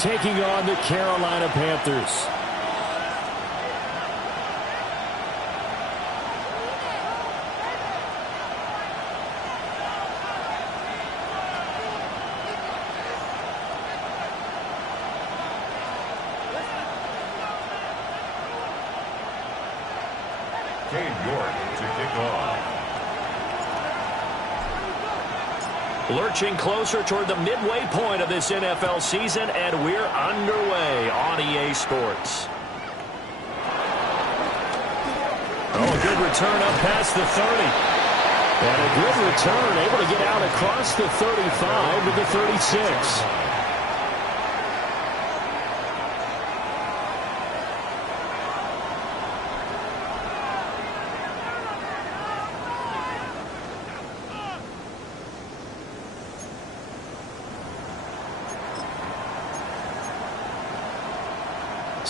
taking on the Carolina Panthers. Lurching closer toward the midway point of this NFL season, and we're underway on EA Sports. Oh, a good return up past the 30. And a good return, able to get out across the 35 to the 36.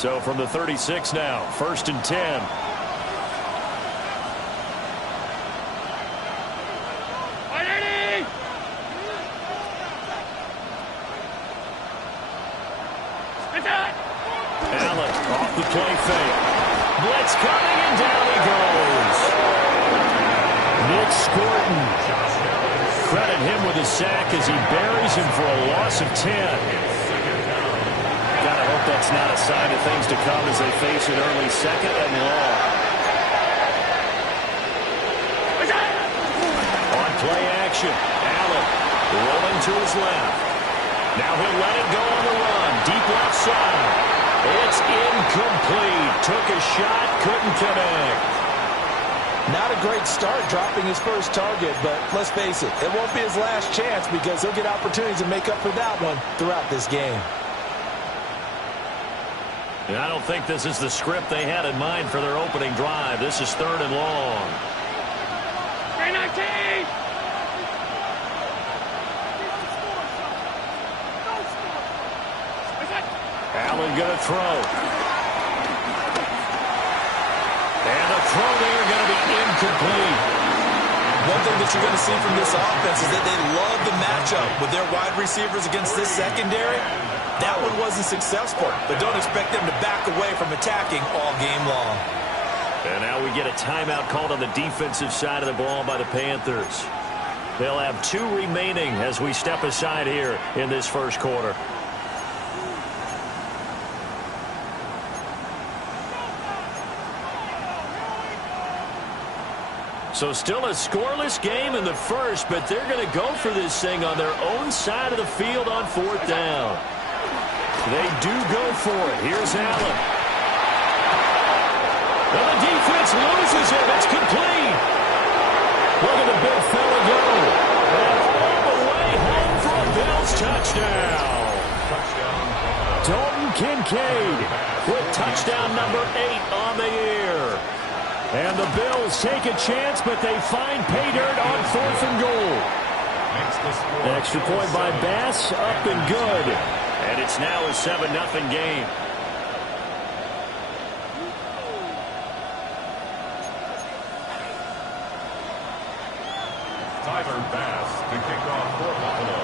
So from the 36 now, 1st and 10. Allen off the play fake. Blitz coming and down he goes. Nick Scorton. Credit him with a sack as he buries him for a loss of 10. Gotta hope that's not a sign of things to come as they face an early 2nd and long. On play action, Allen rolling to his left. Now he'll let it go on the run. Deep left side. It's incomplete. Took a shot, couldn't connect. Not a great start dropping his first target, but let's face it, it won't be his last chance because he'll get opportunities to make up for that one throughout this game. And I don't think this is the script they had in mind for their opening drive. This is 3rd and long. 319! Allen going to throw. And a throw there going to be incomplete. One thing that you're going to see from this offense is that they love the matchup with their wide receivers against this secondary. That one wasn't successful, but don't expect them to back away from attacking all game long. And now we get a timeout called on the defensive side of the ball by the Panthers. They'll have 2 remaining as we step aside here in this first quarter. So still a scoreless game in the first, but they're going to go for this thing on their own side of the field on 4th down. They do go for it. Here's Allen. And the defense loses him. It's complete. Look at the big fella go. And all the way home for a Bills touchdown. Dalton Kincaid with touchdown number 8 on the year. And the Bills take a chance, but they find pay dirt on 4th and goal. Extra point by Bass, up and good. And it's now a 7-0 game. Tyler Bass to kick off for Buffalo.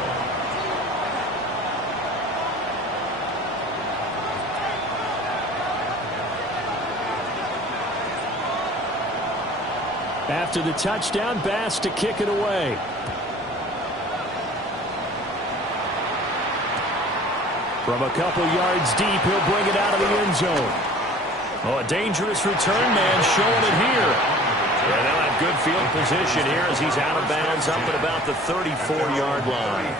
After the touchdown, Bass to kick it away. From a couple yards deep, he'll bring it out of the end zone. Oh, a dangerous return man showing it here. And they'll have good field position here as he's out of bounds up at about the 34-yard line.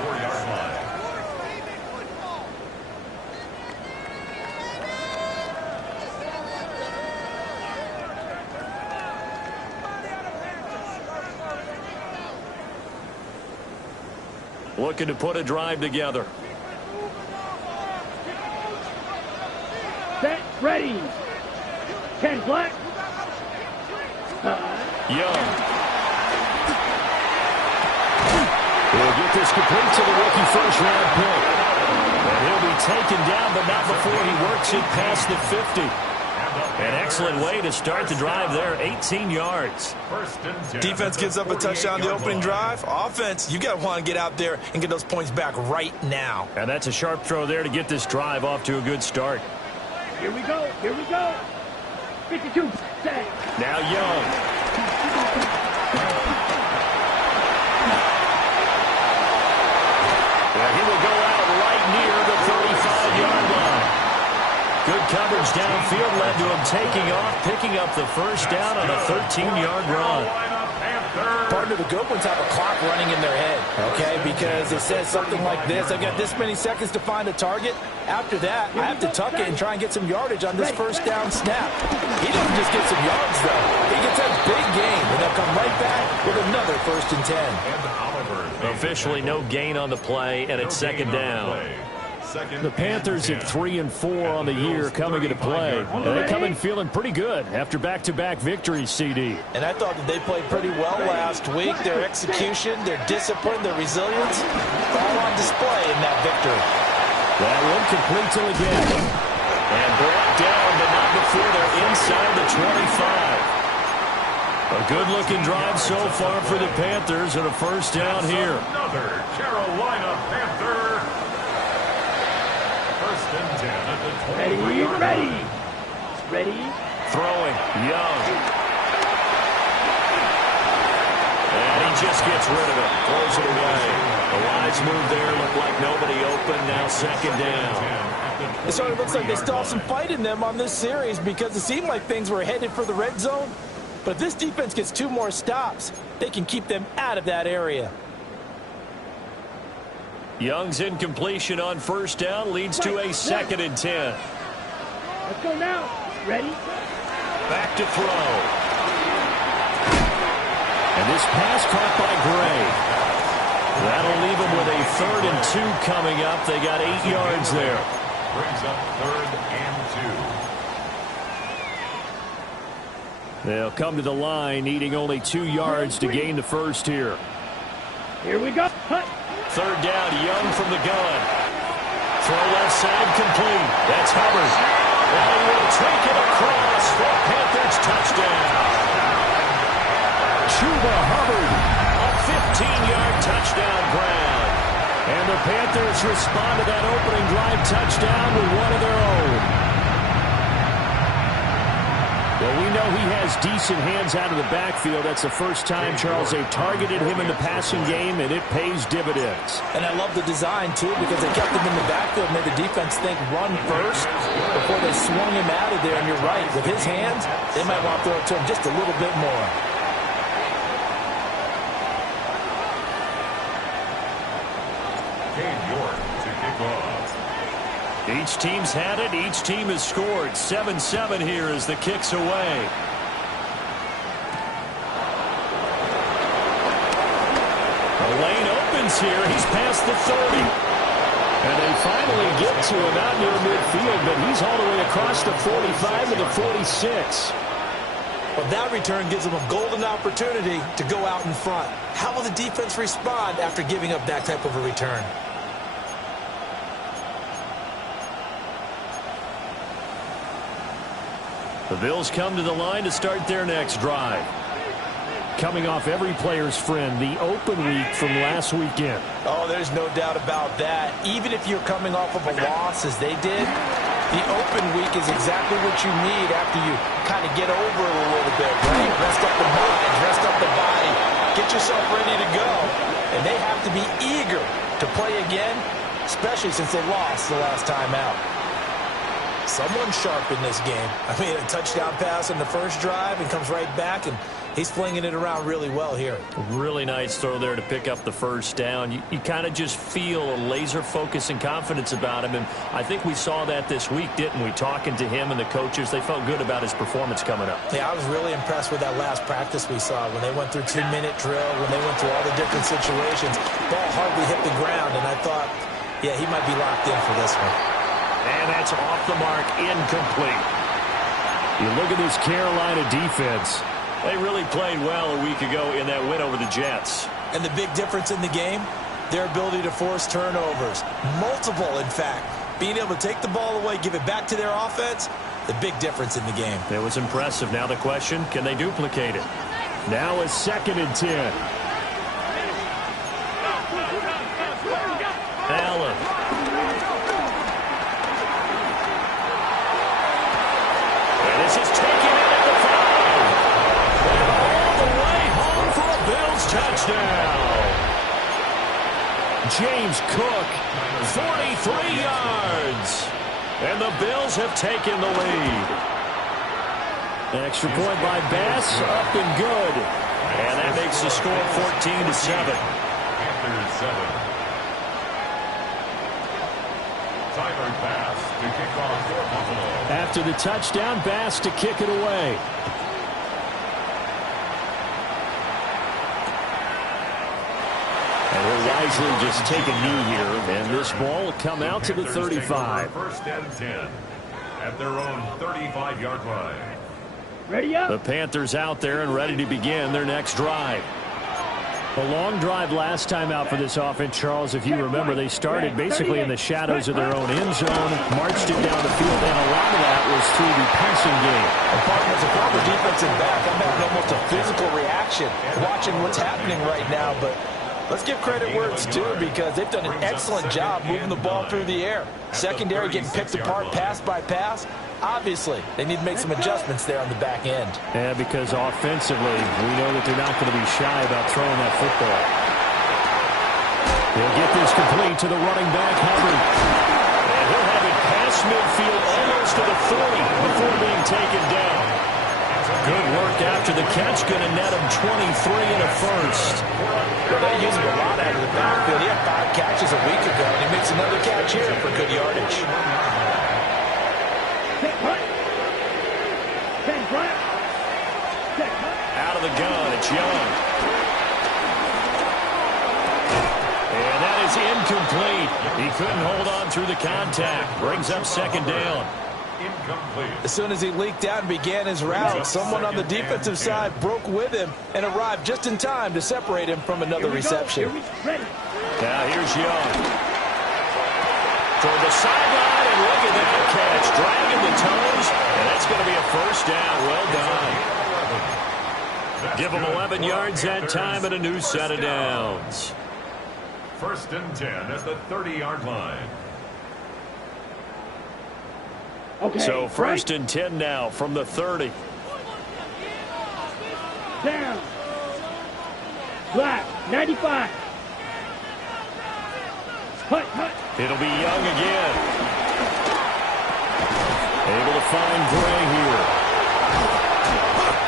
Looking to put a drive together. Set, ready. 10 black. Young. He'll get this complete to the rookie first-round pick. And he'll be taken down, but not before he works it past the 50. An excellent way to start the drive there, 18 yards. Defense gives up a touchdown the opening drive. Offense, you got to want to get out there and get those points back right now. And that's a sharp throw there to get this drive off to a good start. Here we go. Here we go. 52. Set. Now Young. He will go out right near the 35-yard line. Good coverage downfield led to him taking off, picking up the first down on a 13-yard run. Partner, the good ones have a clock running in their head, okay? Because it says something like this. I've got this many seconds to find a target. After that, I have to tuck it and try and get some yardage on this first down snap. He doesn't just get some yards, though. He gets a big gain, and they'll come right back with another 1st and 10. Officially no gain on the play, and it's second down. The Panthers at 3-4 on the year coming into play. And they come in feeling pretty good after back-to-back victories, CD. And I thought that they played pretty well last week. Their execution, their discipline, their resilience, all on display in that victory. That one complete till again. And brought down, but not before they're inside the 25. A good-looking drive so far for the Panthers and a first down here. Another Carolina Panther. First and 10 at the 23-yard line. Ready. Throwing. Young. And he just gets rid of it. Throws it away. A wise move there. Looked like nobody open. Now second down. It sort of looks like they still have some fight in them on this series because it seemed like things were headed for the red zone. But if this defense gets 2 more stops, they can keep them out of that area. Young's incompletion on first down leads to a 2nd and 10. Let's go now. Ready. Back to throw. And this pass caught by Gray. That'll leave them with a 3rd and 2 coming up. They got 8 yards there. Brings up 3rd and 2. They'll come to the line, needing only 2 yards to gain the first here. Here we go. Hut. 3rd down, Young from the gun. Throw left side complete. That's Hubbard. And he will take it across for Panthers touchdown. Chuba Hubbard, a 15-yard touchdown grab. And the Panthers respond to that opening drive touchdown with one of their own. Well, we know he has decent hands out of the backfield. That's the first time, Charles, they've targeted him in the passing game, and it pays dividends. And I love the design, too, because they kept him in the backfield, made the defense think run first before they swung him out of there. And you're right, with his hands, they might want to throw it to him just a little bit more. To kick off. Each team's had it. Each team has scored. 7-7 here as the kick's away. The lane opens here. He's past the 30. And they finally get to him out near midfield, but he's all the way across the 45 to the 46. But that return gives them a golden opportunity to go out in front. How will the defense respond after giving up that type of a return? The Bills come to the line to start their next drive. Coming off every player's friend, the open week from last weekend. Oh, there's no doubt about that. Even if you're coming off of a loss as they did, the open week is exactly what you need after you kind of get over it a little bit, right? Rest up the mind, rest up the body, get yourself ready to go. And they have to be eager to play again, especially since they lost the last time out. Someone sharp in this game. I mean, a touchdown pass in the first drive and comes right back, and he's flinging it around really well here. Really nice throw there to pick up the first down. You kind of just feel a laser focus and confidence about him, and I think we saw that this week, didn't we? Talking to him and the coaches, they felt good about his performance coming up. Yeah, I was really impressed with that last practice we saw when they went through 2-minute drill, when they went through all the different situations. Ball hardly hit the ground, and I thought, yeah, he might be locked in for this one. And that's off the mark, incomplete. You look at this Carolina defense. They really played well a week ago in that win over the Jets. And the big difference in the game, their ability to force turnovers. Multiple, in fact. being able to take the ball away, give it back to their offense, the big difference in the game. It was impressive. Now the question, can they duplicate it? Now it's 2nd and 10. Allen. And this is taken in at the 5. And all the way home for a Bills touchdown. James Cook, 43 yards. And the Bills have taken the lead. Extra point by Bass, up and good. And that makes the score 14-7. Panthers 7. Tyler Bass to kick off for Buffalo. After the touchdown, Bass to kick it away. And he'll wisely just take a knee here, and this ball will come out to the 35. 1st and 10 at their own 35-yard line. Ready up. The Panthers out there and ready to begin their next drive. A long drive last time out for this offense, Charles. If you remember, they started basically in the shadows of their own end zone, marched it down the field, and a lot of that was through the passing game. As a former defensive back, I'm having almost a physical reaction watching what's happening right now, but let's give credit where it's due because they've done an excellent job moving the ball through the air. Secondary getting picked apart pass by pass. Obviously, they need to make some adjustments there on the back end. Yeah, because offensively, we know that they're not going to be shy about throwing that football. They'll get this complete to the running back, Hubbard. And he'll have it past midfield almost to the 40 before being taken down. Good work after the catch, going to net him 23 and a first. Well, they use him a lot out of the backfield. He had 5 catches a week ago, and he makes another catch here for good yardage. Out of the gun, it's Young. And that is incomplete. He couldn't hold on through the contact. Brings up 2nd down. Incomplete. As soon as he leaked out and began his route, someone on the defensive side broke with him and arrived just in time to separate him from another reception. Now here's Young. Toward the sideline, and look at that catch. Dragging the toes, and that's going to be a 1st down. Well done. Give them 11 yards that time and a new set of downs. 1st and 10 at the 30-yard line. Okay. So 1st and 10 now from the 30. Down. Black. 95. Hut. It'll be Young again. Able to find Gray here.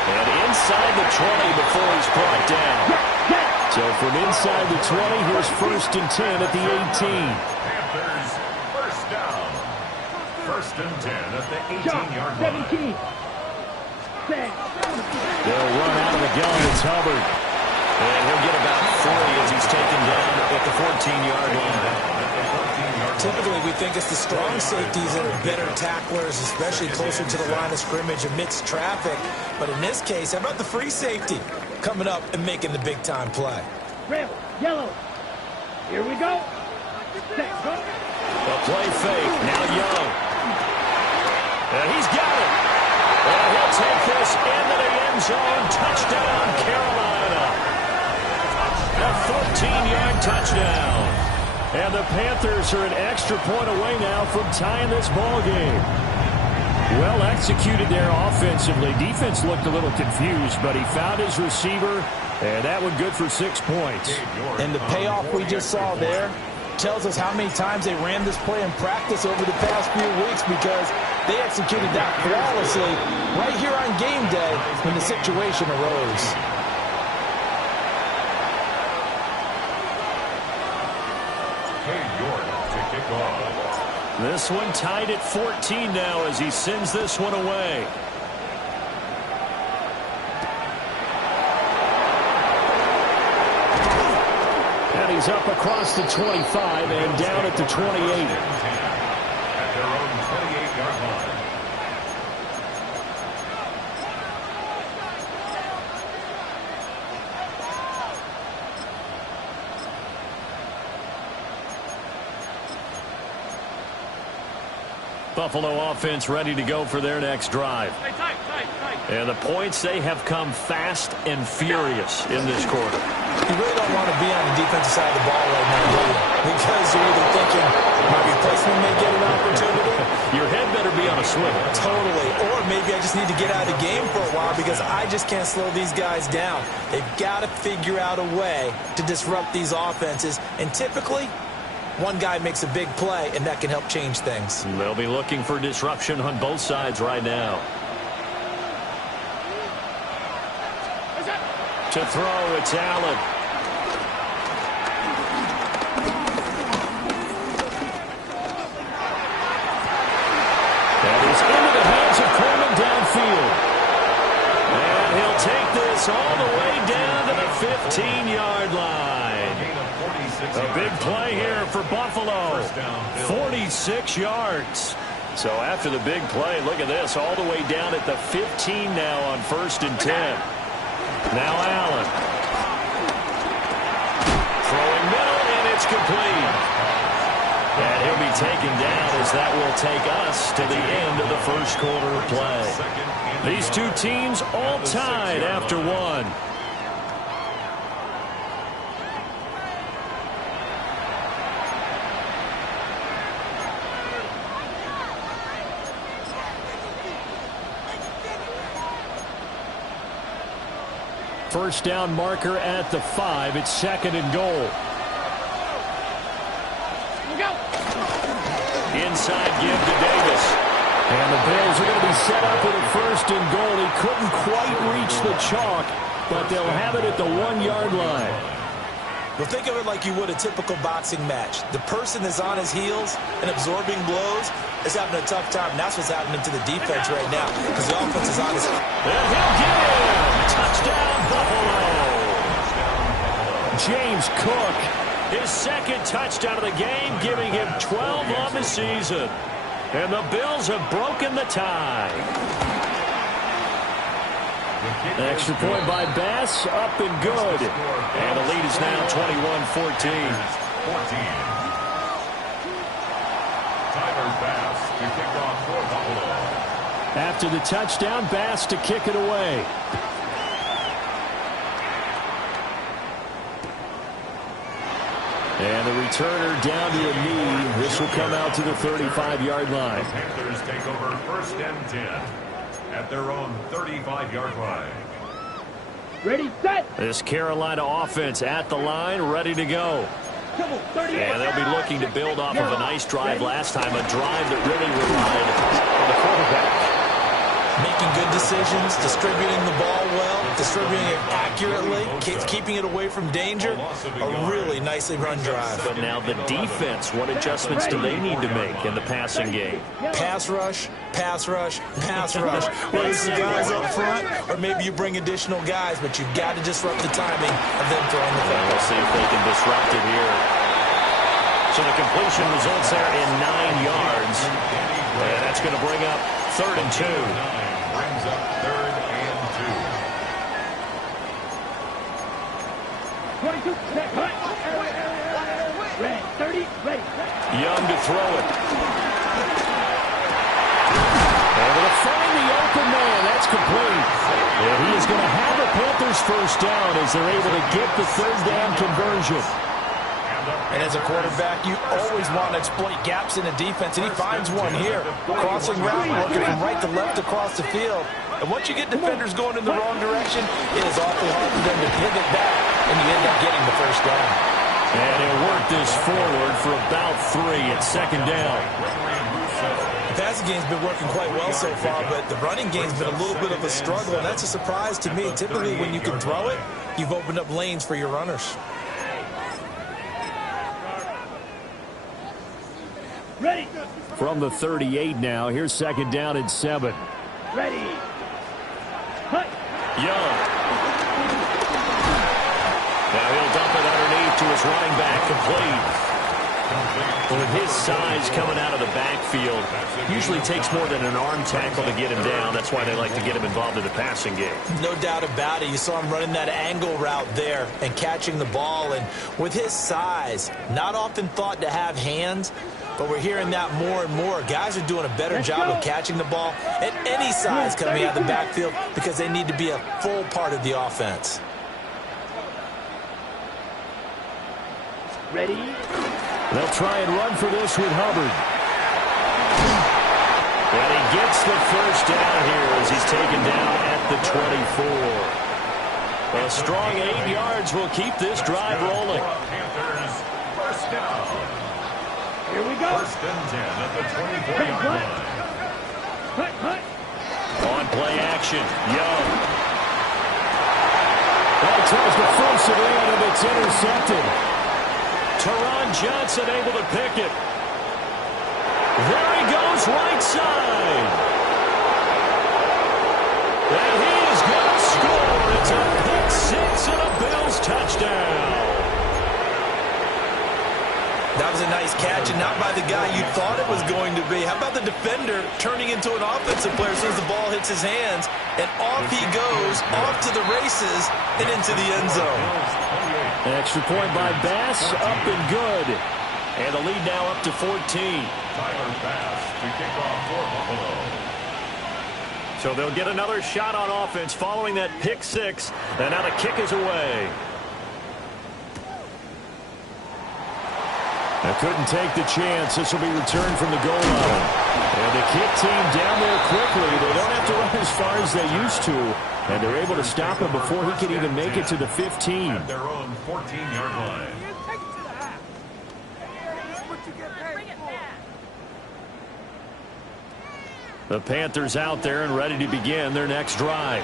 And inside the 20 before he's brought down. So from inside the 20, here's 1st and 10 at the 18. Panthers 1st down. 1st and 10 at the 18-yard line. 17. They'll run out of the gun. It's Hubbard. And he'll get about 40 as he's taken down at the 14-yard line. Typically, we think it's the strong safeties that are better tacklers, especially closer to the line of scrimmage amidst traffic. But in this case, how about the free safety coming up and making the big-time play? Red, yellow. Here we go. Set, go. A play fake. Now Young. And he's got it. And he'll take this into the end zone. Touchdown, Carolina. A 14-yard touchdown. And the Panthers are an extra point away now from tying this ball game. Well executed there offensively. Defense looked a little confused, but he found his receiver, and that one good for 6 points. And the payoff we just saw there tells us how many times they ran this play in practice over the past few weeks because they executed that flawlessly right here on game day when the situation arose. This one tied at 14 now as he sends this one away. And he's up across the 25 and down at the 28. At their own 28-yard line. Buffalo offense ready to go for their next drive. And the points, they have come fast and furious in this quarter. You really don't want to be on the defensive side of the ball right now, do you? Because you're either thinking, my replacement may get an opportunity. Your head better be on a swivel. Totally. Or maybe I just need to get out of the game for a while because I just can't slow these guys down. They've got to figure out a way to disrupt these offenses. And typically, one guy makes a big play, and that can help change things. They'll be looking for disruption on both sides right now. To throw, it's Allen. That is into the hands of Coleman downfield. And he'll take this all the way down to the 15-yard line. A big play here for Buffalo. 46 yards. So after the big play, look at this, all the way down at the 15 now on 1st and 10. Now Allen. Throwing middle, and it's complete. And he'll be taken down as that will take us to the end of the first quarter of play. These two teams all tied after one. First down marker at the 5. It's 2nd and goal. Inside give to Davis. And the Bills are going to be set up with a 1st and goal. He couldn't quite reach the chalk, but they'll have it at the 1-yard line. Well, think of it like you would a typical boxing match. The person is on his heels and absorbing blows is having a tough time. And that's what's happening to the defense right now because the offense is on his... And he'll get him! Touchdown, Buffalo! James Cook, his 2nd touchdown of the game, giving him 12 on the season. And the Bills have broken the tie. An extra point by Bass, up and good. And the lead is now 21-14. Tyler Bass to kick off for Buffalo. After the touchdown, Bass to kick it away. And the returner down to a knee. This will come out to the 35-yard line. The Panthers take over 1st and 10 at their own 35-yard line. Ready, set. This Carolina offense at the line, ready to go. And they'll be looking to build off of a nice drive last time, a drive that really relied on the quarterback. Making good decisions, distributing the ball well, distributing it accurately, keeping it away from danger. A really nicely run drive. But now the defense, what adjustments do they need to make in the passing game? Pass rush, pass rush, pass rush. Whether it's the guys up front or maybe you bring additional guys, but you've got to disrupt the timing of them throwing the football. We'll see if they can disrupt it here. So the completion results there in 9 yards. And that's going to bring up 3rd and 2. Brings up 3rd and 22, set, cut. Ready, 30, ready. Young to throw it. Able to find the open man. That's complete. And he is going to have the Panthers 1st down as they're able to get the 3rd down conversion. And as a quarterback, you always want to exploit gaps in the defense, and he finds one here. Crossing route, working from right to left across the field. And once you get defenders going in the wrong direction, it is awfully hard for them to pivot back, and you end up getting the 1st down. And he'll work this forward for about 3 at 2nd down. The passing game's been working quite well so far, but the running game's been a little bit of a struggle, and that's a surprise to me. Typically, when you can throw it, you've opened up lanes for your runners. Ready. From the 38 now, here's 2nd down and 7. Ready. Cut. Young. Now he'll dump it underneath to his running back, complete. With his size coming out of the backfield, usually takes more than an arm tackle to get him down. That's why they like to get him involved in the passing game. No doubt about it. You saw him running that angle route there and catching the ball. And with his size, not often thought to have hands, but we're hearing that more and more. Guys are doing a better job of catching the ball at any size coming out of the backfield because they need to be a full part of the offense. Ready? They'll try and run for this with Hubbard. And he gets the first down here as he's taken down at the 24. A strong 8 yards will keep this drive rolling. Panthers, first down. Here we go. First and 10 at the 24-yard line. Cut. On play action, Young. That tries to force it in, and it's intercepted. Teron Johnson able to pick it. There he goes, right side. And he is going to score. It's a pick six and a Bills touchdown. That was a nice catch, and not by the guy you thought it was going to be. How about the defender turning into an offensive player as soon as the ball hits his hands, and off he goes, off to the races, and into the end zone. An extra point by Bass, up and good. And the lead now up to 14. Tyler Bass to kick off for Buffalo. So they'll get another shot on offense following that pick six, and now the kick is away. I couldn't take the chance. This will be returned from the goal line. And the kick team down there quickly. They don't have to run as far as they used to. And they're able to stop him before he can even make it to the 15. At their own 14-yard line. The Panthers out there and ready to begin their next drive.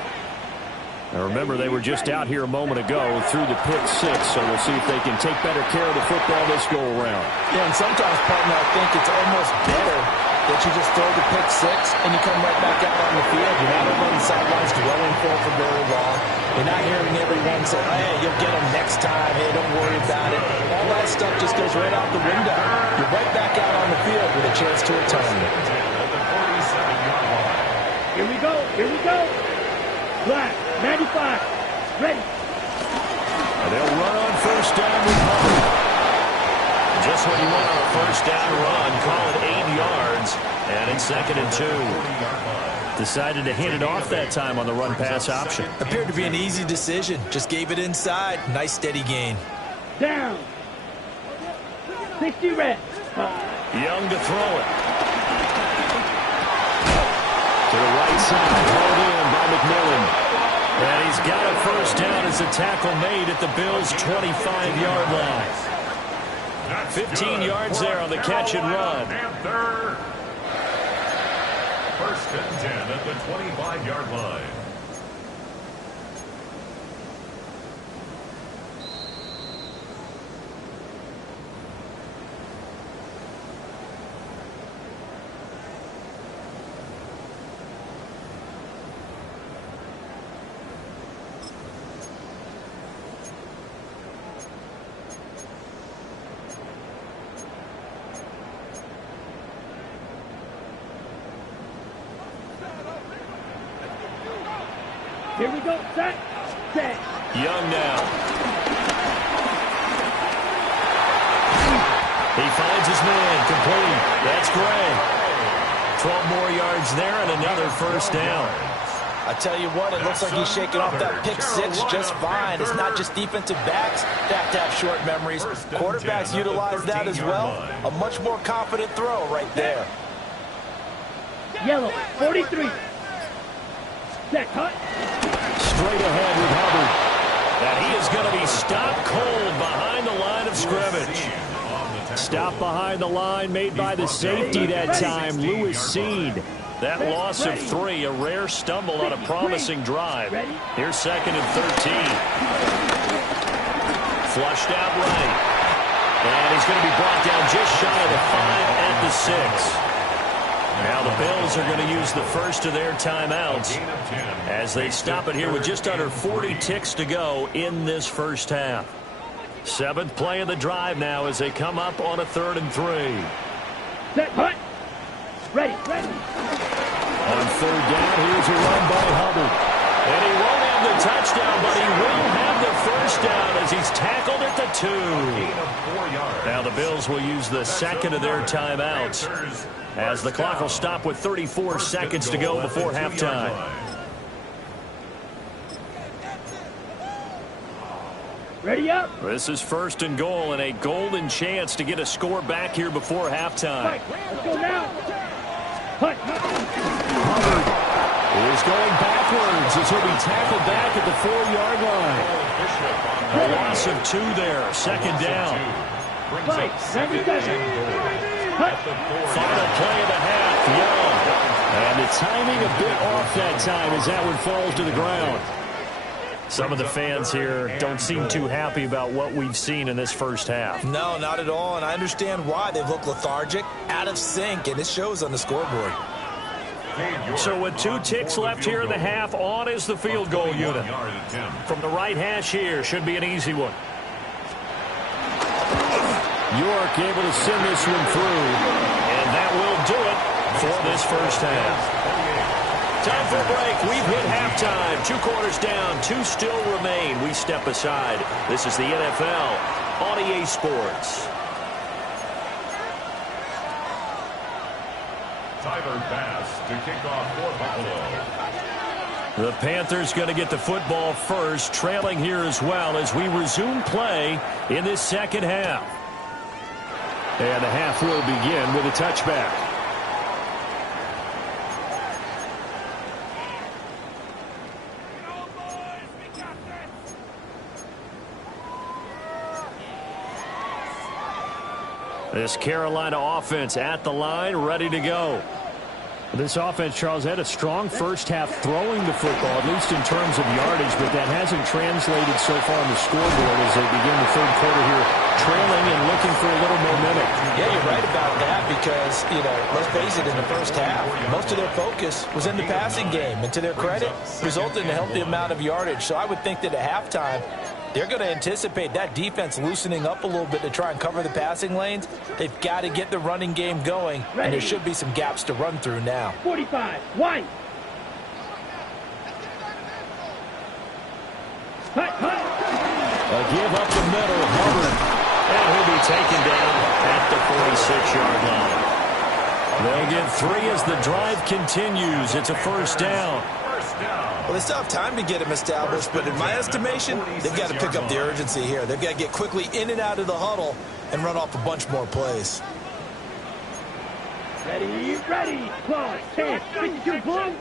Now remember, they were just out here a moment ago through the pick six, so we'll see if they can take better care of the football this go around. Yeah, and sometimes, partner, I think it's almost better that you just throw the pick six and you come right back out on the field. You're not over on the sidelines dwelling for very long. You're not hearing everyone say, hey, you'll get them next time. Hey, don't worry about it. All that stuff just goes right out the window. You're right back out on the field with a chance to atone. Here we go. Black, 95. Ready. And they'll run on first down with Hubbard. Just what you want on a first down run. Call it 8 yards. And it's 2nd and 2. Decided to hand it off that time on the run-pass option. Appeared to be an easy decision. Just gave it inside. Nice steady gain. Down. 60 reps. Young to throw it. To the right side, hauled in by McMillan. And he's got a first down as a tackle made at the Bills' 25-yard line. 15 yards there on the catch and run. First and 10 at the 25-yard line. Here we go. Set. Young now. He finds his man. Complete. That's Gray. 12 more yards there and another first down. I tell you what, it looks like he's shaking off that pick six just fine. It's not just defensive backs that have to have short memories. Quarterbacks utilize that as well. A much more confident throw right there. Yellow, 43. Set, cut. Straight ahead with Hubbard. And he is going to be stopped cold behind the line of scrimmage. Stop behind the line made by the safety that time, Lewis Seed. That loss of 3, a rare stumble on a promising drive. Here's 2nd and 13. Flushed out right. And he's going to be brought down just shy of the 5 at the 6. Now the Bills are going to use the first of their timeouts as they stop it here with just under 40 ticks to go in this first half. 7th play of the drive now as they come up on a 3rd and 3. Set, cut. Ready. On 3rd down, here's a run by Hubbard. And he won't have the touchdown, but he will have the first down as he's tackled at the 2. Now the Bills will use the second of their timeouts as the clock will stop with 34 seconds to go before halftime. Ready up. This is 1st and goal and a golden chance to get a score back here before halftime. Let's go now. Hunt. Hubbard is going backwards as he'll be tackled back at the 4-yard line. A loss of 2 there. 2nd down. Fight. 7 seconds. Final play of the half. Young. And the timing a bit off that time as that one falls to the ground. Some of the fans here don't seem too happy about what we've seen in this first half. No, not at all, and I understand why. They've looked lethargic, out of sync, and it shows on the scoreboard. So with 2 ticks left here in the half, on is the field goal unit. From the right hash here, should be an easy one. York able to send this one through, and that will do it for this first half. Time for a break. We've hit halftime. 2 quarters down. 2 still remain. We step aside. This is the NFL on EA Sports. Tyler Bass to kick off for Buffalo. The Panthers going to get the football first, trailing here as well as we resume play in this second half. And the half will begin with a touchback. This Carolina offense at the line, ready to go. This offense, Charles, had a strong first half throwing the football, at least in terms of yardage, but that hasn't translated so far on the scoreboard as they begin the third quarter here, trailing and looking for a little momentum. Yeah, you're right about that because, let's face it, in the first half, most of their focus was in the passing game, and to their credit, resulted in a healthy amount of yardage. So I would think that at halftime, they're going to anticipate that defense loosening up a little bit to try and cover the passing lanes. They've got to get the running game going, and there should be some gaps to run through now. 45. White. Hut, hut. A give up the middle, Hubbard. And he'll be taken down at the 46-yard line. They'll get 3 as the drive continues. It's a first down. Well, they still have time to get him established, but in my estimation, they've got to pick up the urgency here. They've got to get quickly in and out of the huddle and run off a bunch more plays. Ready, ready. Claw, 10, 52, blue.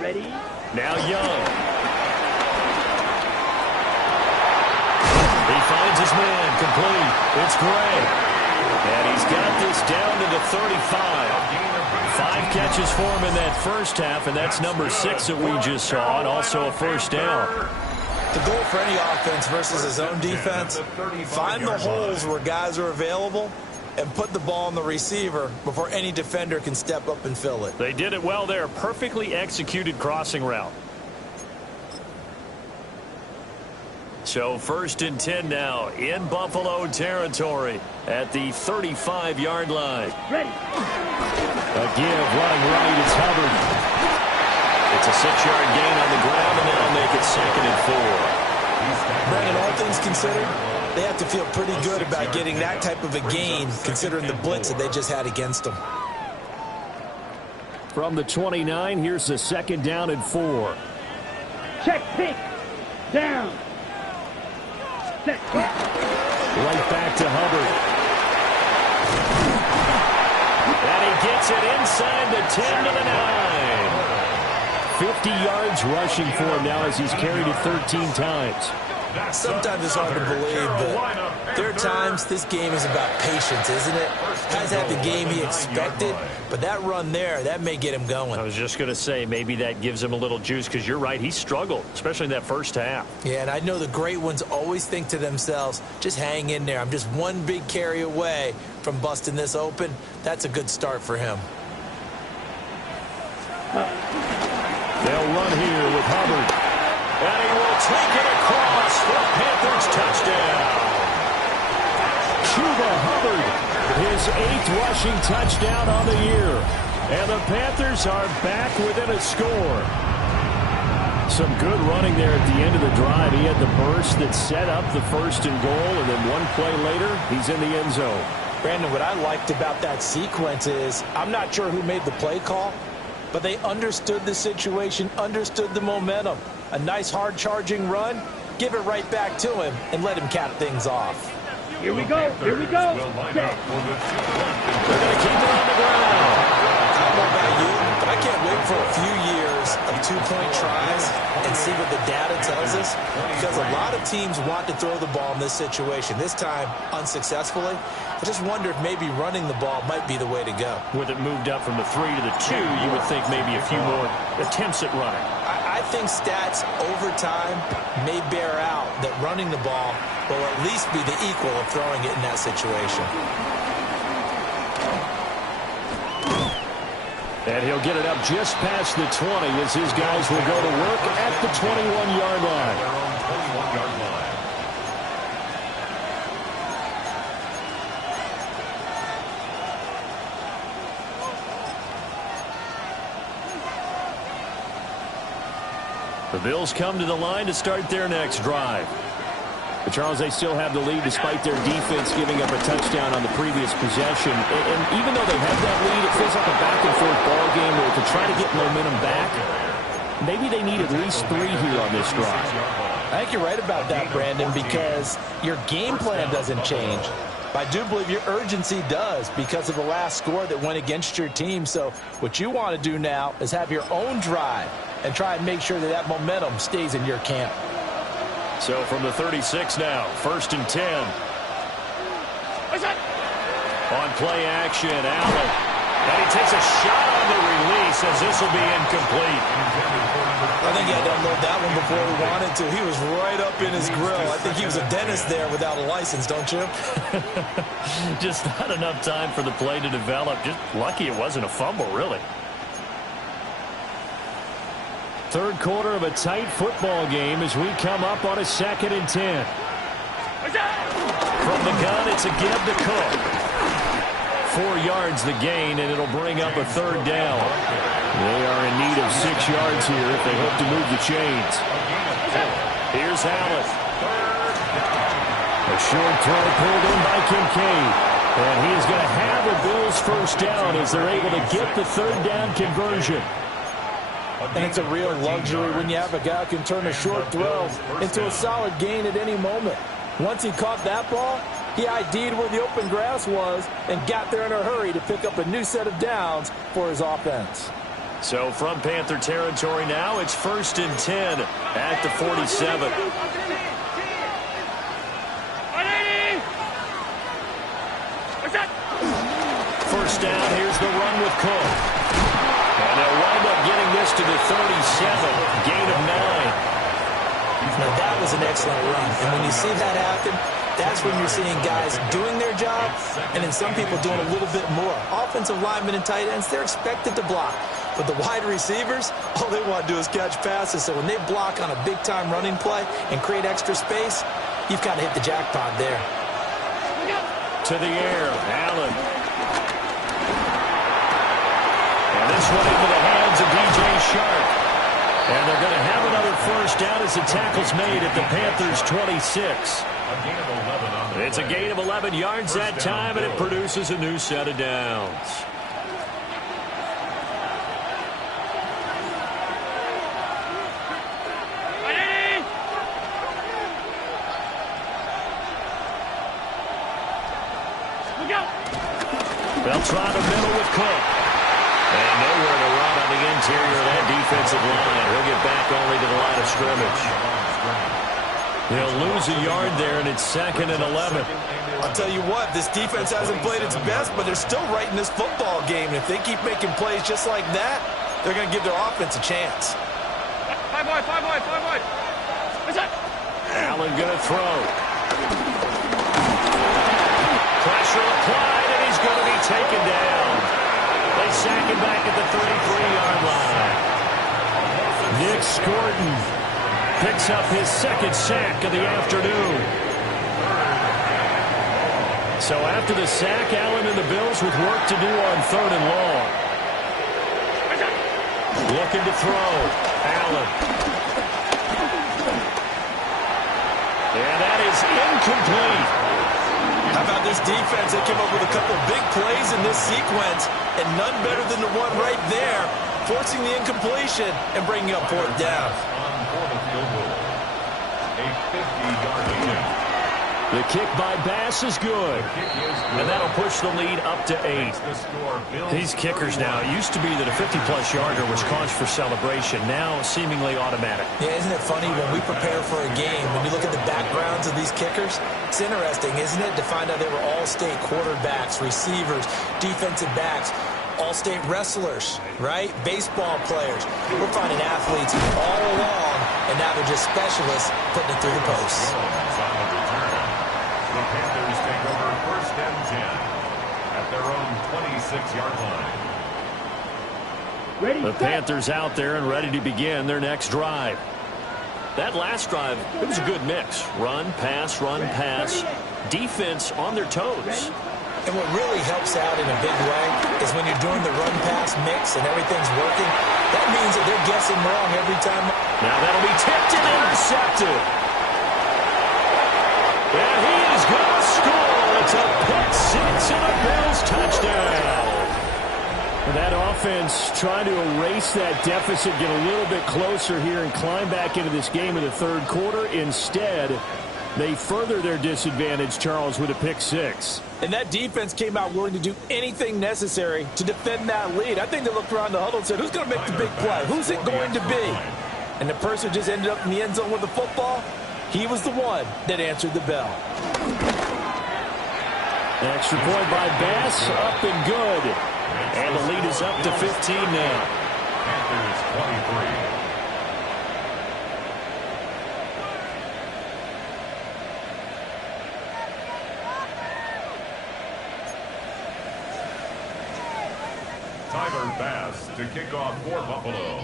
Ready. Now Young. He finds his man, complete. It's Gray. And he's got this down to the 35. 5 catches for him in that first half, and that's number 6 that we just saw, and also a first down. The goal for any offense versus his own defense, find the holes where guys are available and put the ball on the receiver before any defender can step up and fill it. They did it well there. Perfectly executed crossing route. So 1st and 10 now in Buffalo territory at the 35-yard line. Ready. A give running right is Hubbard. It's a 6-yard gain on the ground, and that'll make it 2nd and 4. Brandon, all things considered, they have to feel pretty good about getting that type of a gain considering the blitz that they just had against them. From the 29, here's the 2nd down and 4. Check, pick. Down. Set. Right back to Hubbard. And he gets it inside the 10 to the 9. 50 yards rushing for him now as he's carried it 13 times. Sometimes it's hard to believe, but there are times this game is about patience, isn't it? Has had the game he expected, but that run there, that may get him going. I was just going to say, maybe that gives him a little juice, because you're right, he struggled, especially in that first half. Yeah, and I know the great ones always think to themselves, just hang in there. I'm just one big carry away from busting this open. That's a good start for him. They'll run here with Hubbard. And he will take it across for a Panthers touchdown. Chuba Hubbard, his 8th rushing touchdown on the year. And the Panthers are back within a score. Some good running there at the end of the drive. He had the burst that set up the first and goal, and then one play later, he's in the end zone. Brandon, what I liked about that sequence is I'm not sure who made the play call, but they understood the situation, understood the momentum. A nice hard-charging run, give it right back to him, and let him cap things off. Here we go. Here we go. They're going to keep it on the ground. I don't know about you, but I can't wait for a few years of two-point tries and see what the data tells us, because a lot of teams want to throw the ball in this situation, this time unsuccessfully. I just wonder if maybe running the ball might be the way to go. With it moved up from the 3 to the 2, you would think maybe a few more attempts at running. I think stats over time may bear out that running the ball will at least be the equal of throwing it in that situation. And he'll get it up just past the 20 as his guys will go to work at the 21-yard line. The Bills come to the line to start their next drive. But Charles, they still have the lead despite their defense giving up a touchdown on the previous possession. And even though they have that lead, it feels like a back-and-forth ball game where to try to get momentum back, maybe they need at least 3 here on this drive. I think you're right about that, Brandon, because your game plan doesn't change. I do believe your urgency does because of the last score that went against your team. So what you want to do now is have your own drive and try and make sure that that momentum stays in your camp. So from the 36 now, 1st and 10. On play action, Allen. And he takes a shot on the release as this will be incomplete. I think he had to unload that one before he wanted to. He was right up in his grill. I think he was a dentist there without a license, don't you? Just not enough time for the play to develop. Just lucky it wasn't a fumble, really. Third quarter of a tight football game as we come up on a 2nd and 10. From the gun, it's a give to Cook. 4 yards the gain, and it'll bring up a 3rd down. They are in need of 6 yards here if they hope to move the chains. Here's Allen. A short throw pulled in by Kincaid. And he is going to have a Bills first down as they're able to get the 3rd down conversion. And it's a real luxury when you have a guy who can turn a short throw into a solid gain at any moment. Once he caught that ball, he ID'd where the open grass was and got there in a hurry to pick up a new set of downs for his offense. So from Panther territory now, it's 1st and 10 at the 47. First down, here's the run with Cook. And they'll wind up getting this to the 37, gain of 9. Now, that was an excellent run. And when you see that happen, that's when you're seeing guys doing their job and then some people doing a little bit more. Offensive linemen and tight ends, they're expected to block. But the wide receivers, all they want to do is catch passes. So when they block on a big-time running play and create extra space, you've kind of hit the jackpot there. To the air, Allen. And this one into the hands of DJ Sharp. And they're going to have another first down as the tackle's made at the Panthers' 26. It's a gain of 11 yards that time, and it produces a new set of downs. They'll try the middle with Cook. And nowhere to run on the interior of that defensive line. He'll get back only to the line of scrimmage. They'll lose a yard there, and it's 2nd and 11. I'll tell you what, this defense hasn't played its best, but they're still right in this football game. And if they keep making plays just like that, they're going to give their offense a chance. Five wide. What's that? Allen going to throw. Pressure applied, and he's going to be taken down. They sack him back at the 33-yard line. Nick Scorton picks up his 2nd sack of the afternoon. So after the sack, Allen and the Bills with work to do on 3rd and long. Looking to throw. Allen. And that is incomplete. How about this defense? They came up with a couple big plays in this sequence, and none better than the one right there, forcing the incompletion and bringing up fourth down. For the field goal. A 50-yard kick. The kick by Bass is good. And that'll push the lead up to 8. These kickers now, it used to be that a 50-plus yarder was cause for celebration. Now seemingly automatic. Yeah, isn't it funny when we prepare for a game, when you look at the backgrounds of these kickers, it's interesting, isn't it, to find out they were all-state quarterbacks, receivers, defensive backs, all-state wrestlers, right? Baseball players. We're finding athletes all along, and now they're just specialists putting it through the posts. The Panthers take over 1st and 10 at their own 26-yard line. Ready, The Panthers out there and ready to begin their next drive. That last drive, it was a good mix. Run, pass, defense on their toes. And what really helps out in a big way is when you're doing the run-pass mix and everything's working, that means that they're guessing wrong every time. Now that'll be tipped and intercepted. And he is going to score. It's a pick six and a Bills touchdown. That offense trying to erase that deficit, get a little bit closer here and climb back into this game in the third quarter. Instead, they further their disadvantage, Charles, with a pick six. And that defense came out willing to do anything necessary to defend that lead. I think they looked around the huddle and said, who's going to make the big play? Who's it going to be? And the person who just ended up in the end zone with the football, he was the one that answered the bell. Extra point by Bass, up and good. And the lead is up to 15 now. Panthers 23. Tyler Bass to kick off for Buffalo.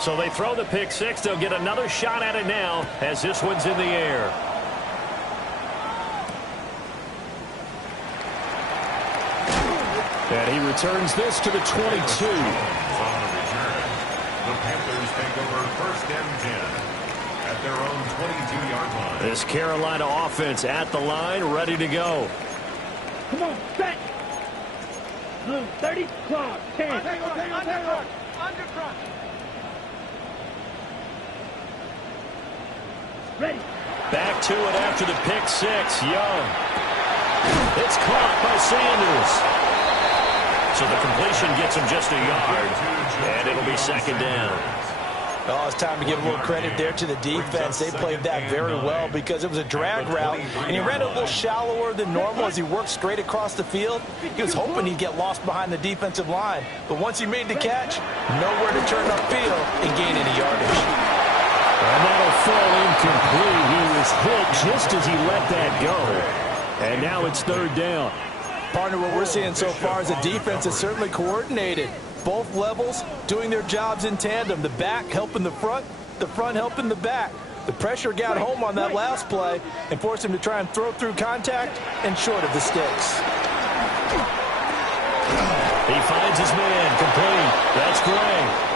So they throw the pick six. They'll get another shot at it now as this one's in the air. And he returns this to the 22. On the return, the Panthers take over 1st and 10 at their own 22-yard line. This Carolina offense at the line, ready to go. Come on, set. Blue, 30, clock, 10. Undercross. Ready. Back to it after the pick six. Young. It's caught by Sanders. So the completion gets him just a yard, and it'll be second down. Oh, it's time to give a little credit there to the defense. They played that very well because it was a drag route, and he ran a little shallower than normal as he worked straight across the field. He was hoping he'd get lost behind the defensive line, but once he made the catch, nowhere to turn upfield and gain any yardage. And that'll fall incomplete. He was hit just as he let that go. And now it's third down. Partner, what we're seeing so far is the defense is certainly coordinated. Both levels doing their jobs in tandem. The back helping the front helping the back. The pressure got home on that last play and forced him to try and throw through contact and short of the sticks. He finds his man, complete. That's Gray.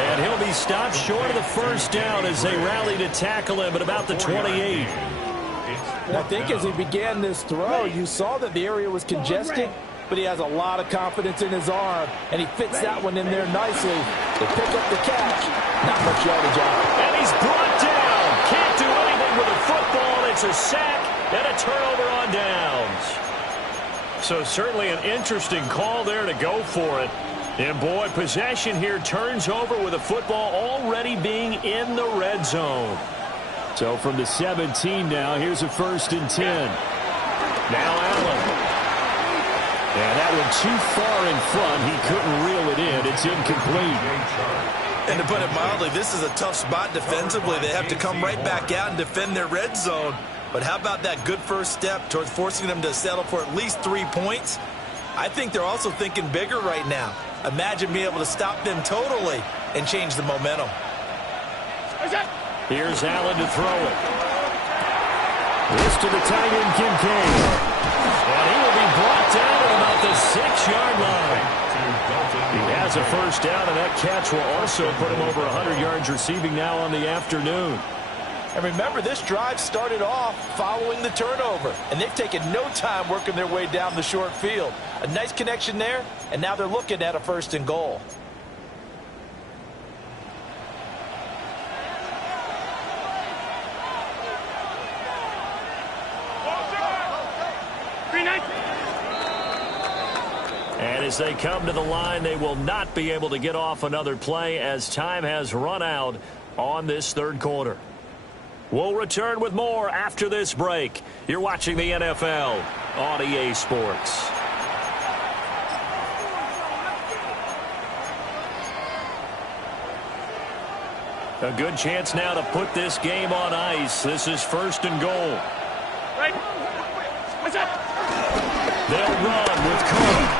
And he'll be stopped short of the first down as they rally to tackle him at about the 28. And I think as he began this throw, you saw that the area was congested, but he has a lot of confidence in his arm, and he fits that one in there nicely. They pick up the catch. Not much yardage out. And he's brought down. Can't do anything with a football. It's a sack and a turnover on downs. So certainly an interesting call there to go for it. And boy, possession here turns over with a football already being in the red zone. So from the 17 now, here's a 1st and 10. Now Allen. And that one too far in front. He couldn't reel it in. It's incomplete. And to put it mildly, this is a tough spot defensively. They have to come right back out and defend their red zone. But how about that good first step towards forcing them to settle for at least 3 points? I think they're also thinking bigger right now. Imagine being able to stop them totally and change the momentum. Here's Allen to throw it. This to the tight end, Kincaid. And he will be brought down at about the 6-yard line. He has a first down, and that catch will also put him over 100 yards receiving now on the afternoon. And remember, this drive started off following the turnover, and they've taken no time working their way down the short field. A nice connection there, and now they're looking at a 1st and goal. And as they come to the line, they will not be able to get off another play as time has run out on this 3rd quarter. We'll return with more after this break. You're watching the NFL on EA Sports. A good chance now to put this game on ice. This is 1st and goal. Right. What's up? They'll run with Cook.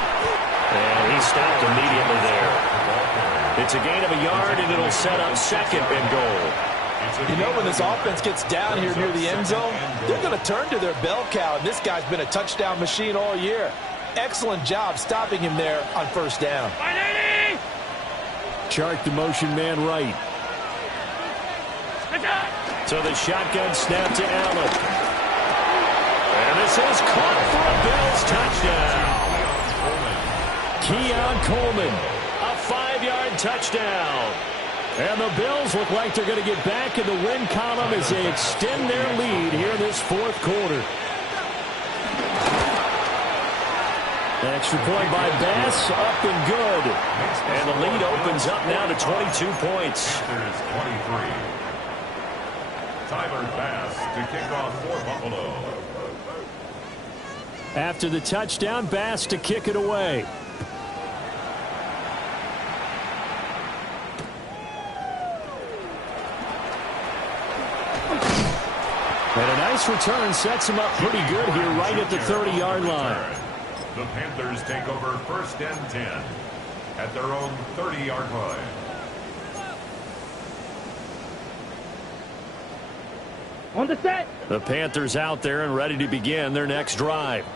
And he stopped immediately there. It's a gain of a yard, and it'll set up 2nd and goal. You know, when this offense gets down here near the end zone, they're going to turn to their bell cow, and this guy's been a touchdown machine all year. Excellent job stopping him there on 1st down. Chart the motion man right. So the shotgun snap to Allen. And this is caught for a Bills touchdown. Keon Coleman, a 5-yard touchdown. And the Bills look like they're going to get back in the win column as they extend their lead here in this 4th quarter. Extra point by Bass, up and good. And the lead opens up now to 22 points. There's 23. Tyler Bass to kick off for Buffalo. After the touchdown, Bass to kick it away. And a nice return sets him up pretty good here right at the 30-yard line. The Panthers take over 1st and 10 at their own 30-yard line. On the set. The Panthers out there and ready to begin their next drive.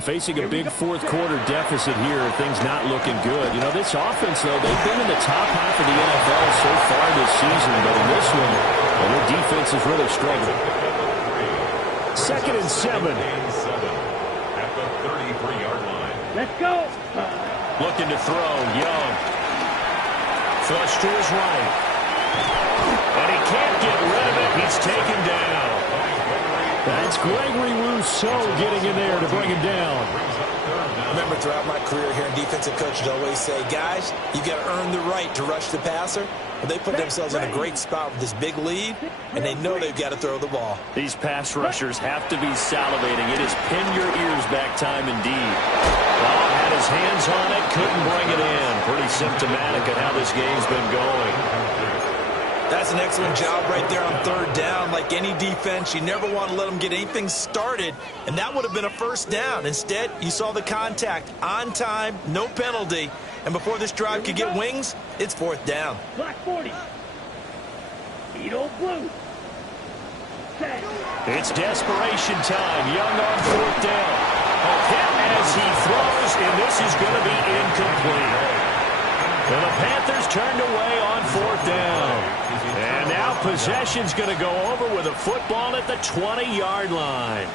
Facing a big 4th quarter deficit here, things not looking good. You know, this offense, though, they've been in the top half of the NFL so far this season, but in this one, well, their defense is really struggling. 2nd and 7. At the 33-yard line. Let's go. Looking to throw, Young. Flush to his right. And he can't get rid of it. He's taken down. That's Gregory Rousseau getting in there to bring him down. Remember, throughout my career here in defensive coaches always say, guys, you got to earn the right to rush the passer. Well, they put themselves in a great spot with this big lead, and they know they've got to throw the ball. These pass rushers have to be salivating. It is pin your ears back time indeed. Well, had his hands on it, couldn't bring it in. Pretty symptomatic of how this game's been going. That's an excellent job right there on 3rd down. Like any defense, you never want to let them get anything started, and that would have been a 1st down. Instead, you saw the contact on time, no penalty, and before this drive could get wings, it's 4th down. Black 40. Edo blue. Set. It's desperation time. Young on 4th down. A hit as he throws, and this is going to be incomplete. And the Panthers turned away on 4th down. And now possession's going to go over with a football at the 20-yard line.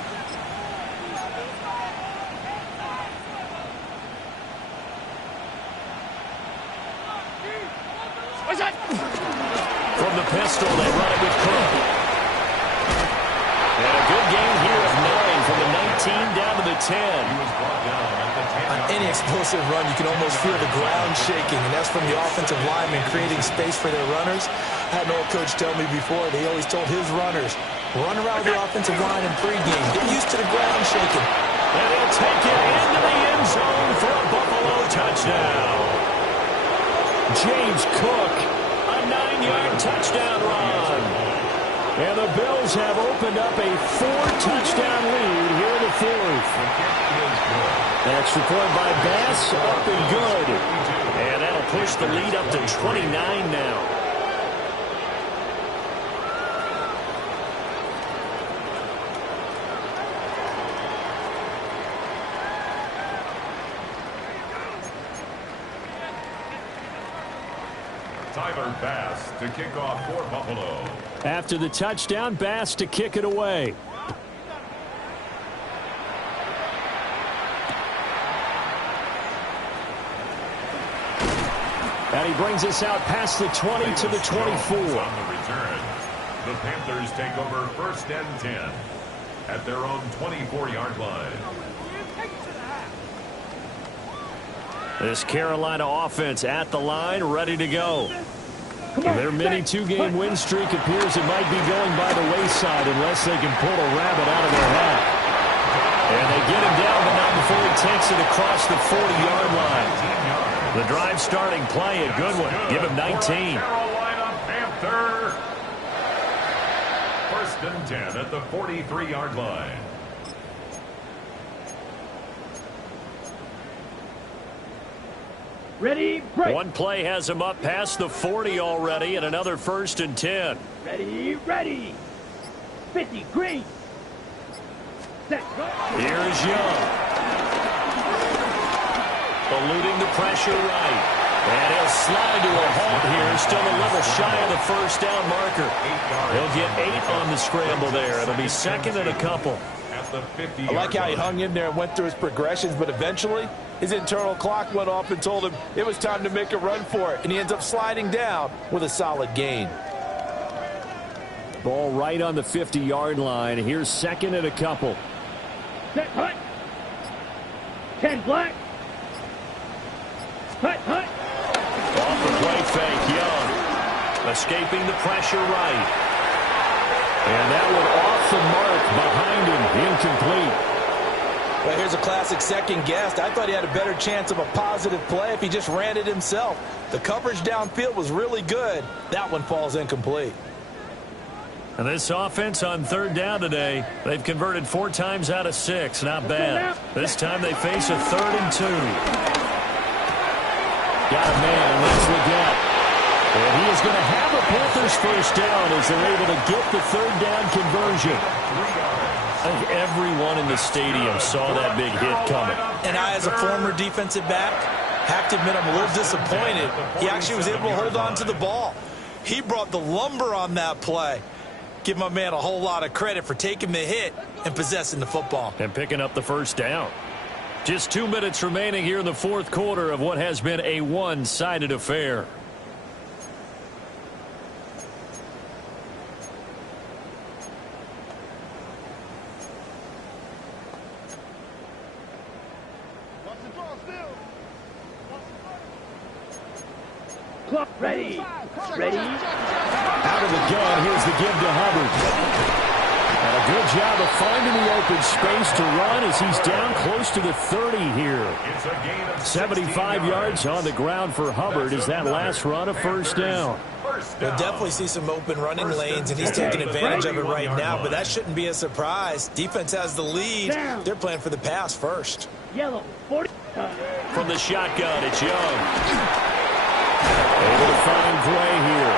What's that? From the pistol, they run it with Cook. And a good game here of 9 from the 19 down to the 10. On any explosive run, you can almost feel the ground shaking, and that's from the offensive linemen creating space for their runners. I had an old coach tell me before, they always told his runners, run around the offensive line in pregame. Get used to the ground shaking. And he'll take it into the end zone for a Buffalo touchdown. James Cook, a 9-yard touchdown run. And the Bills have opened up a 4-touchdown lead here in the 4th. Extra point by Bass, up and good. And that'll push the lead up to 29 now. Tyler Bass to kick off for Buffalo. After the touchdown, Bass to kick it away. And he brings us out past the 20 to the 24. On the return, the Panthers take over 1st and 10 at their own 24-yard line. This Carolina offense at the line, ready to go. Their mini two-game win streak appears it might be going by the wayside unless they can pull a rabbit out of their hat. And they get him down, but not before he takes it across the 40-yard line. The drive starting play, a good one. Give him 19. Carolina Panther. 1st and 10 at the 43-yard line. Ready, break. One play has him up past the 40 already, and another 1st and 10. Ready, ready. 50, green. Set, go. Here's Young. Eluding the pressure right. And he'll slide to a halt here. Still a little shy of the 1st down marker. He'll get 8 on the scramble there. It'll be 2nd and a couple. I like how he hung in there and went through his progressions, but eventually his internal clock went off and told him it was time to make a run for it, and he ends up sliding down with a solid gain. Ball right on the 50-yard line. Here's 2nd and a couple. Set, hut. 10 black. Hut, hut. Off the play fake, Young. Escaping the pressure right. And that one off the mark behind him, incomplete. Well, here's a classic second guess. I thought he had a better chance of a positive play if he just ran it himself. The coverage downfield was really good. That one falls incomplete. And this offense on 3rd down today, they've converted 4 times out of 6. Not bad. This time they face a 3rd and 2. Got a man, and that's Leggett. And he is going to have a Panthers 1st down as they're able to get the 3rd down conversion. I think everyone in the stadium saw that big hit coming. And I, as a former defensive back, have to admit I'm a little disappointed. He actually was able to hold on to the ball. He brought the lumber on that play. Give my man a whole lot of credit for taking the hit and possessing the football. And picking up the 1st down. Just 2 minutes remaining here in the 4th quarter of what has been a one-sided affair. Clock, ready. Ready. Out of the gun, here's the give to Hubbard. And a good job of finding the open space to run as he's down close to the 30 here. 75 yards on the ground for Hubbard as that last run a 1st down. We'll definitely see some open running lanes, and he's taking advantage of it right now, but that shouldn't be a surprise. Defense has the lead. They're playing for the pass first. Yellow, 40. From the shotgun, it's Young. Able to find Gray here.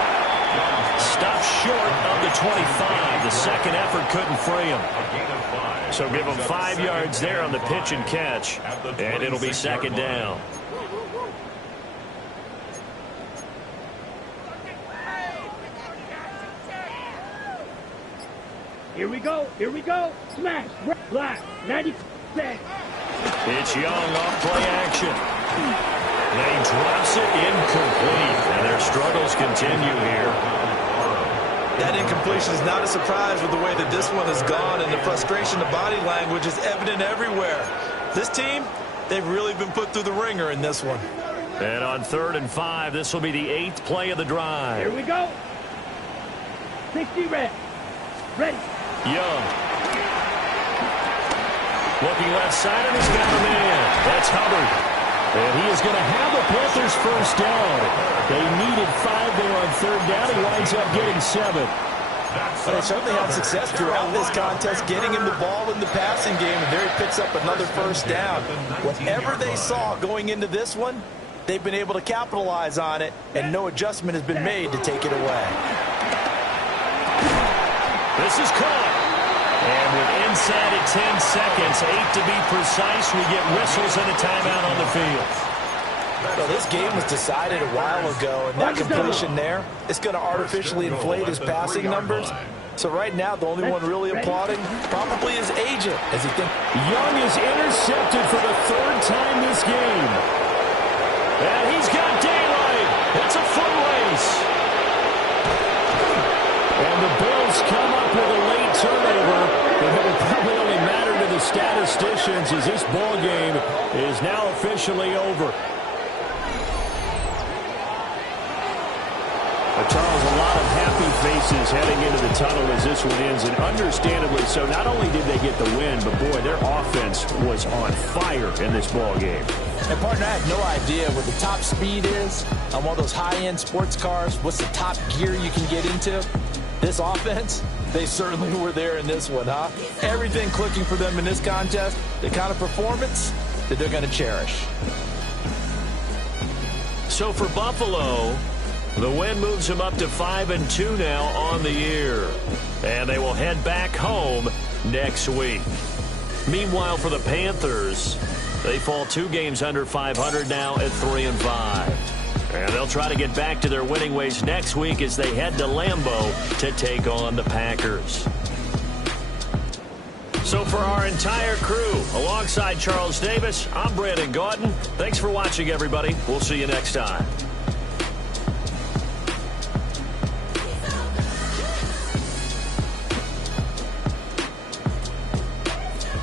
Stopped short of the 25. The second effort couldn't free him. So give him 5 yards there on the pitch and catch. And it'll be 2nd down. Here we go. Here we go. Smash. Black. 96. It's Young off play action. They drops it incomplete. And their struggles continue here. That incompletion is not a surprise with the way that this one has gone, and the frustration of body language is evident everywhere. This team, they've really been put through the ringer in this one. And on 3rd and 5, this will be the 8th play of the drive. Here we go. 60 red. Ready. Young. Looking left side, and he's got a man. That's Hubbard. And he is going to have the Panthers 1st down. They needed 5 there on 3rd down. He winds up getting 7. But they certainly had success throughout this contest, getting him the ball in the passing game, and there he picks up another 1st down. Whatever they saw going into this one, they've been able to capitalize on it, and no adjustment has been made to take it away. This is caught. And with inside at 10 seconds, 8 to be precise, we get whistles and a timeout on the field. Well, this game was decided a while ago, and that completion there is going to artificially inflate his passing numbers. So right now, the only one really applauding probably his agent as he thinks. Young is intercepted for the third time this game. And he's got daylight. It's a foot race. And the Bills come up with a late turnover. And it will probably only matter to the statisticians as this ball game is now officially over. Charles, a lot of happy faces heading into the tunnel as this one ends, and understandably so. Not only did they get the win, but boy, their offense was on fire in this ball game. And partner, I have no idea what the top speed is on one of those high-end sports cars. What's the top gear you can get into? This offense, they certainly were there in this one, huh? Everything clicking for them in this contest, the kind of performance that they're going to cherish. So for Buffalo, the win moves them up to 5-2 now on the year. And they will head back home next week. Meanwhile, for the Panthers, they fall 2 games under 500 now at 3-5. And they'll try to get back to their winning ways next week as they head to Lambeau to take on the Packers. So for our entire crew, alongside Charles Davis, I'm Brandon Gaudin. Thanks for watching, everybody. We'll see you next time.